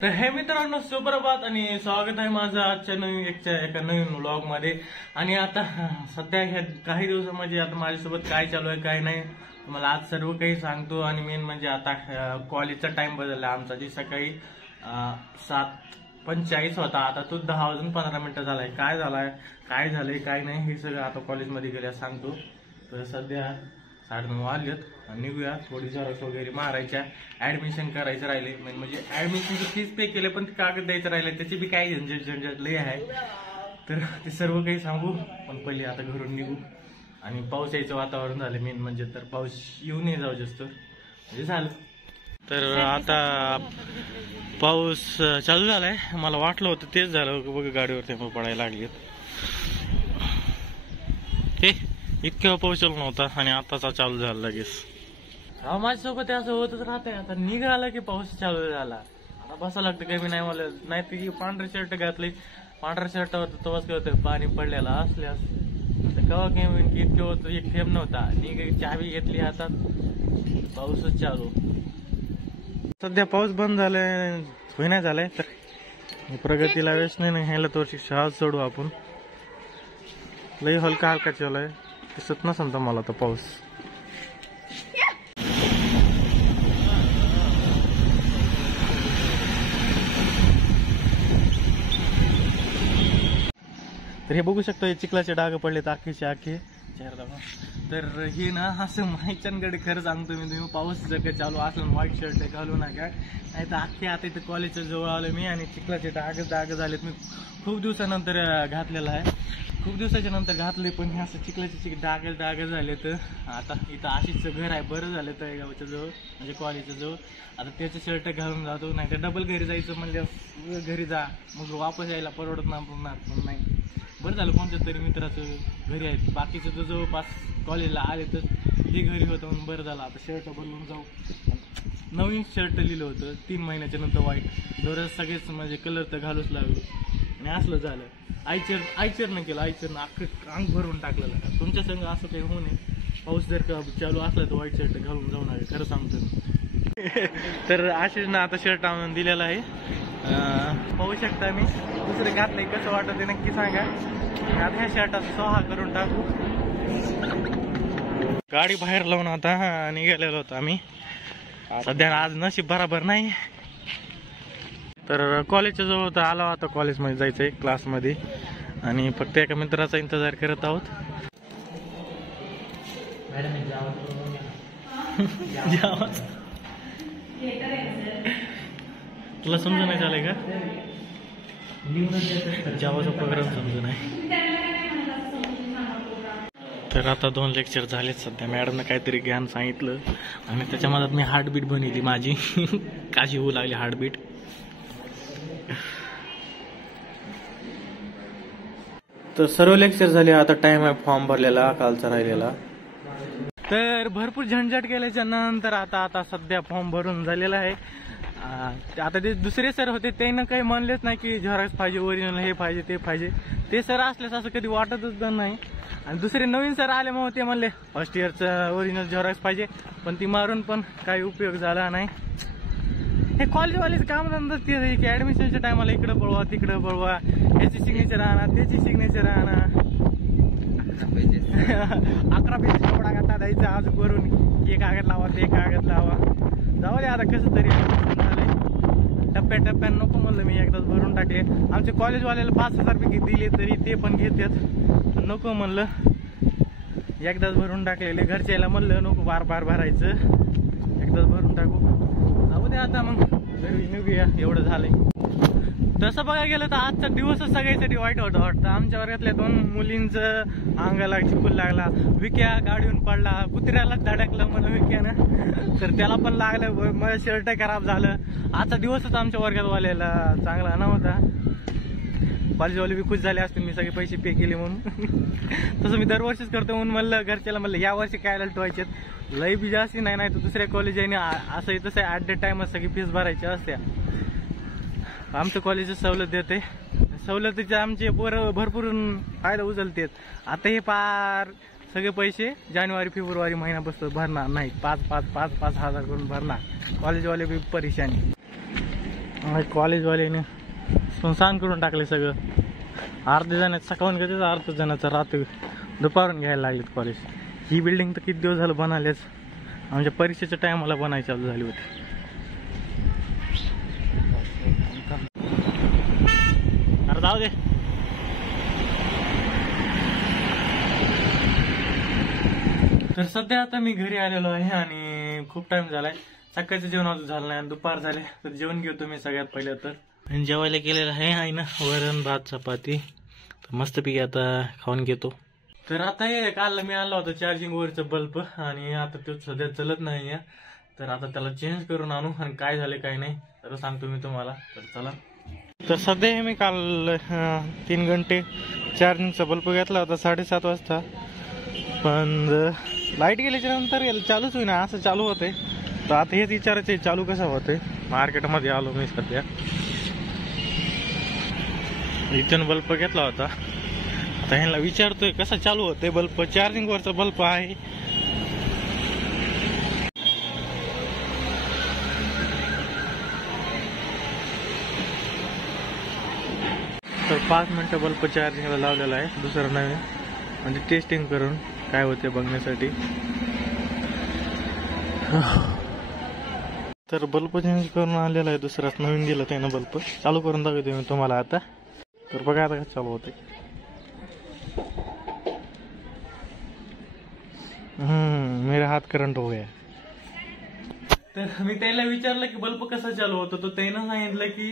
तर हे मित्रांनो सुप्रभात आणि स्वागत आहे माझं आजच्या एका नवीन व्लॉग मध्ये। आणि आता सध्या ह्या काही दिवसामध्ये आता माझ्यासोबत काय चालू आहे काय नाही तुम्हाला आज सर्व काही सांगतो। आणि मेन म्हणजे आता कॉलेजचा टाइम बदलला आमचा, जी सकाळी 7:45 होता, आता तो 10:15 झालाय। काय झालाय काय झालंय काय नाही हे सगळं आता कॉलेजमध्ये गेल्या सांगतो। तर सध्या 9:30 वाजलेत, निघूया। थोडी झेरॉक्स वगैरे मारायच्या, ऍडमिशन करायचं राहिले, म्हणजे ऍडमिशनची फीस पे केले पण कागद द्यायचं राहिले, त्याची बी काही झंझट लय आहे। तर ते सर्व काही सांगू, पण पहिले आता घरून निघू। आणि पाऊस यायचं वातावरण झालं मेन म्हणजे, तर पाऊस येऊ नये जाऊ जास्त म्हणजे झालं। तर आता पाऊस चालू झालाय, मला वाटलं होतं तेच झालं बघ, गाडीवर थेंब पडायला लागलेत। हे इतक्या पाऊस चालू नव्हता आणि आताचा चालू झाला लगेच। हा माझ्यासोबत असं होतच राहतंय, आता निघाला की पाऊस चालू झाला। आता बसा लागतं कमी नाही मला, नाही तर पांढरे शर्ट घातले, पांढऱ्या शर्टावर तवाच होतं पाणी पडलेला असल्यास कवा केम की इतकं होतं, एक थेंब नव्हता। चावी घेतली हातात, पाऊसच चालू। सध्या पाऊस बंद झालाय, होईना झालाय, तर प्रगतीला वेश नाही ह्याला तो शाळा सोडू आपण। लई हलका हलका चालू आहे, दिसत नसेल तर मला तो पाऊस। तर हे बघू शकतो, चिखलाचे डाग पडलेत आखीचे आखे चेहरा। तर हे ना असं माहिती खरं सांगतो मी, तुम्ही पाऊस जर का चालू असला व्हाईट शर्ट घालू नका, नाही तर अख्खे आता इथं कॉलेजच्या जवळ आलो मी आणि चिखलाचे डाग झालेत। मी खूप दिवसानंतर घातलेलं आहे, खूप दिवसाच्या नंतर घातले, पण हे असं चिखलाचे डाग झाले। तर आता इथं आशिषचं घर आहे, बरं झालं तर गावच्या जवळ म्हणजे कॉलेजच्या जवळ। आता त्याचं शर्ट घालून जातो, नाही तर डबल घरी जायचं म्हणलं घरी जा, मग वापस यायला परवडत नाही, पण नाही बरं झालं कोणत्या तरी मित्राचं घरी आहेत, बाकीचं तर जवळपास कॉलेजला आले तर ते घरी होतं म्हणून बरं झालं। आता शर्ट बदलून जाऊ, नवीन शर्ट लिहिलं होतं 3 महिन्याच्या नंतर व्हाईट, दररोज सगळेच म्हणजे कलर तर घालूच लागलो आणि असलं झालं। आयचरनं केलं, आयचरनं अख्खं अंग भरून टाकलेलं का। तुमच्या संग असं काही होऊ नये, पाऊस जर का चालू असला तर व्हाईट शर्ट घालून जाऊ नये, खरं सांगतो। तर आशिषनं आता शर्ट आणून दिलेला आहे, पाहू शकता मी दुसरं घातलंय, कसं वाटत नक्की सांगा। आता ह्या शर्टाचा सोहा करून टाकू। गाडी बाहेर लावून आता निघालेलो होतो आम्ही, सध्या आज नशीब बराबर नाही। तर कॉलेजच्या जवळ तर आलो, आता कॉलेजमध्ये जायचंय क्लासमध्ये, आणि फक्त एका मित्राचा इंतजार करत आहोत। तुला समजून नाही झालंय का जावाचा प्रोग्राम समजून आहे। तर आता 2 लेक्चर झालेत सध्या, मॅडमनं काहीतरी ज्ञान सांगितलं आणि त्याच्या मधात मी हार्टबीट बनवली माझी काशी होऊ लागली हार्टबीट। तर सर्व लेक्चर झाले, आता टाइम आहे फॉर्म भरलेला कालचा राहिलेला। तर भरपूर झंझट केल्याच्या नंतर आता सध्या फॉर्म भरून झालेला आहे। आता ते दुसरे सर होते, त्यांना काही म्हणलेच नाही की झेरॉक्स पाहिजे, ओरिजिनल हे पाहिजे ते पाहिजे, ते सर असल्यास असं कधी वाटतच नाही। आणि दुसरे नवीन सर आले मग ते म्हणले फर्स्ट इयरचं ओरिजिनल झेरॉक्स पाहिजे, पण ती मारून पण काही उपयोग झाला नाही। हे कॉलेजवालेच काम धंदा ते आहे की ऍडमिशनच्या टायमाला इकडं पळवा तिकडं पळवा, ह्याची सिग्नेचर आणा त्याची सिग्नेचर आणा, 11 पेज कपडा घाटा द्यायचा आज करून, हे कागद लावा ते कागद लावा। जाऊ दे आता कसं तरी झालंय, टप्प्याटप्प्यानं नको म्हणलं मी, एकदाच भरून टाकले। आमच्या कॉलेजवाल्याला 5,000 रुपये दिले तरी ते पण घेतात, नको म्हणलं एकदाच भरून टाकलेले। घरच्याला म्हणलं नको बार बार भरायचं, एकदाच भरून टाकू, जाऊ दे आता मग घरी निघूया, एवढं झालंय। तसं बघायला गेलं तर आजचा दिवसच सगळ्यासाठी वाईट वाटतं। आमच्या वर्गातल्या 2 मुलींचं अंगाला चिखल लागला, विक्या गाडीहून पडला, कुत्र्याला धडकलं म्हणून विक्यानं, तर त्याला पण लागलं, माझं शर्ट खराब झालं। आजचा दिवसच आमच्या वर्गात वाल्याला चांगला नव्हता, कॉलेजवाले बी खुश झाले असतील मी सगळे पैसे पे केले म्हणून। तसं मी दरवर्षीच करतो म्हणून म्हणलं घरच्याला, म्हणलं या वर्षी काय लटवायचे, लई बी जास्ती नाही, नाही तर दुसऱ्या कॉलेजाने असं तसं ॲट द टाइमच सगळी फीस भरायची असत्या। आमचं कॉलेज सवलत देते, सवलतीचे आमचे पोरं भरपूर फायदा उचलतात। आता हे पार सगळे पैसे जानेवारी फेब्रुवारी महिन्यापासून भरणार नाही, 5,000 करून भरणार, कॉलेजवाले बी परेशानी। कॉलेजवाल्याने सुनसान करून टाकले सगळं. अर्धे जण सकाळून घेतात, अर्ध्या जणाचं रात्री दुपारून घ्यायला लागलेत कॉलेज. ही बिल्डिंग तर किती दिवस झालं बनायलाच, आमच्या परीक्षेच्या टायमाला बनायची चालू झाली होती. अरे जाऊ दे. तर सध्या आता मी घरी आलेलो आहे आणि खूप टाइम झालाय. सकाळचं जेवण अजून झालं नाही आणि दुपार झाले. तर जेवण घेतो मी सगळ्यात पहिले. तर आणि जेवायला केलेलं आहे ना वरण भात चपाती. तर मस्तपैकी आता खाऊन घेतो. तर आता हे काल मी आणला होता चार्जिंग वरचं बल्ब आणि आता तो सध्या चलत नाही आहे. तर आता त्याला चेंज करून आणू आणि काय झाले काय नाही तर सांगतो मी तुम्हाला. तर चला. तर सध्या मी काल 3 घंटे चार्जिंगचा बल्ब घेतला होता 7:30 वाजता. पण लाईट गेल्याच्या नंतर चालूच होईना, असं चालू होते. तर आता हेच विचारायचं चालू कसं होते. मार्केटमध्ये आलो मी सध्या. इथून बल्ब घेतला होता. आता ह्यांना विचारतोय कसा चालू होते बल्ब. चार्जिंग वरचा बल्ब आहे. तर 5 मिनिटं बल्ब चार्जिंगला लावलेला आहे, दुसरं नवीन, म्हणजे टेस्टिंग करून काय होते बघण्यासाठी. तर बल्ब चेंज करून आलेला आहे, दुसराच नवीन दिला त्यानं बल्ब. चालू करून दाखवतो मी तुम्हाला आता. तर बघा आता कसं चालू होते. मेरा हात करंट हो गया. तर मी त्याला विचारलं की बल्ब कसा चालू होतो. तो त्यानं सांगितलं की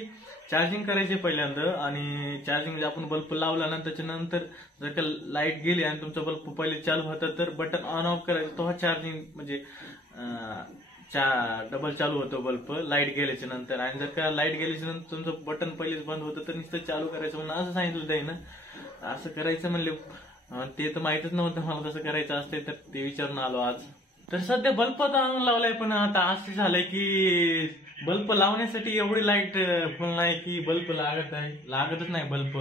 चार्जिंग करायचे पहिल्यांदा आणि चार्जिंग आपण बल्ब लावला ना त्याच्यानंतर जर का लाईट गेली आणि तुमचा बल्ब पहिले चालू होता तर बटन ऑन ऑफ करायचं. तो चार्जिंग म्हणजे डबल चालू होतो बल्ब लाईट गेल्याच्या नंतर. आणि जर का लाईट गेल्याच्या नंतर तुमचं बटन पहिलेच बंद होतं तर नुसतं चालू करायचं म्हणून असं सांगितलं त्यानं. असं करायचं म्हणले. ते तर माहितच नव्हतं मला तसं करायचं असते, तर ते विचारून आलो आज. तर सध्या बल्ब तर आणून लावलाय, पण आता असं झालंय की बल्ब लावण्यासाठी एवढी लाईट फुल नाही की बल्ब लागतच नाही. बल्ब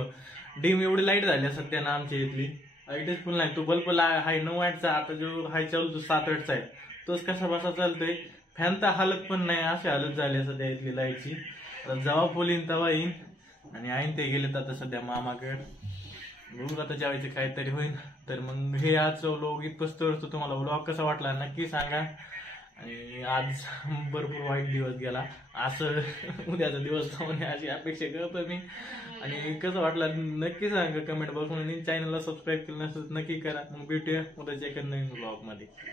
डीम एवढी लाईट झाली सध्या ना आमच्या इथली. लाईटच फुल नाही. तो बल्ब हाय 9 वॅटचा, आता जो हाय चालू तो 7 वॅटचा आहे. तोच कसा बसा चालतोय. फॅन तर हालत पण नाही, अशी हालत झाली सध्या इथली लाईटची. जेव्हा फुल येईन तेव्हा येईन. आणि आईन ते गेलेत आता सध्या मामाकडे. बघू आता जेवायचं काहीतरी होईल. तर मग हे आज व्लॉग इथपास तर तुम्हाला व्लॉग कसा वाटला नक्की सांगा. आणि आज भरपूर वाईट दिवस गेला, असं उद्याचा दिवस जाऊन अशी अपेक्षा करतो मी. आणि कसं वाटलं नक्की सांगा कमेंट बॉक्समध्ये. चॅनलला सबस्क्राईब केलं नसेल नक्की करा. मग भेटूया उद्याच्या एका नवीन व्लॉग मध्ये.